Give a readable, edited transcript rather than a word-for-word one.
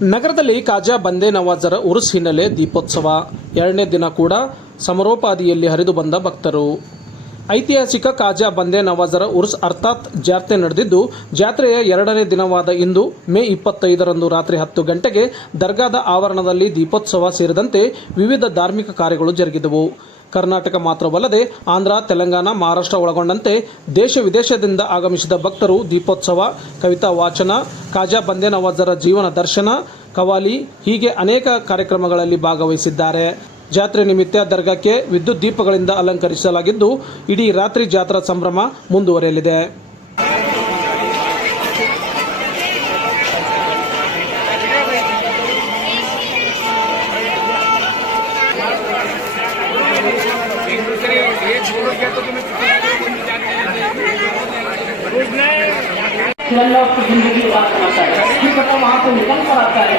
ನಗರದಲ್ಲಿ ಖಾಜಾ ಬಂದೇ ನವಾಜರ ಉರುಸ್ ಹಿನ್ನೆಲೆ ದೀಪೋತ್ಸವ ಎರಡನೇ ದಿನ ಕೂಡ ಸಮರೋಪಾದಿಯಲ್ಲಿ ಹರಿದು ಬಂದ ಭಕ್ತರು. ಐತಿಹಾಸಿಕ ಖಾಜಾ ಬಂದೇ ನವಾಜರ ಉರುಸ್ ಅರ್ಥಾತ್ ಜಾತ್ರೆ ನಡೆದಿದ್ದು, ಜಾತ್ರೆಯ ಎರಡನೇ ದಿನವಾದ ಇಂದು ಮೇ 25ರಂದು ರಾತ್ರಿ 10 ಗಂಟೆಗೆ ದರ್ಗಾದ ಆವರಣದಲ್ಲಿ ದೀಪೋತ್ಸವ ಸೇರಿದಂತೆ ವಿವಿಧ ಧಾರ್ಮಿಕ ಕಾರ್ಯಗಳು ಜರುಗಿದವು. ಕರ್ನಾಟಕ ಮಾತ್ರವಲ್ಲದೆ ಆಂಧ್ರ, ತೆಲಂಗಾಣ, ಮಹಾರಾಷ್ಟ್ರ ಒಳಗೊಂಡಂತೆ ದೇಶ ವಿದೇಶದಿಂದ ಆಗಮಿಸಿದ ಭಕ್ತರು ದೀಪೋತ್ಸವ, ಕವಿತಾ ವಾಚನ, ಖಾಜಾ ಬಂದೇ ನವಾಜರ ಜೀವನ ದರ್ಶನ, ಕವಾಲಿ ಹೀಗೆ ಅನೇಕ ಕಾರ್ಯಕ್ರಮಗಳಲ್ಲಿ ಭಾಗವಹಿಸಿದ್ದಾರೆ. ಜಾತ್ರೆ ನಿಮಿತ್ತ ದರ್ಗಾಕ್ಕೆ ವಿದ್ಯುತ್ ದೀಪಗಳಿಂದ ಅಲಂಕರಿಸಲಾಗಿದ್ದು, ಇಡೀ ರಾತ್ರಿ ಜಾತ್ರಾ ಸಂಭ್ರಮ ಮುಂದುವರೆಯಲಿದೆ. जिंदगी बात करता है, वहाँ से निकल कर आता है.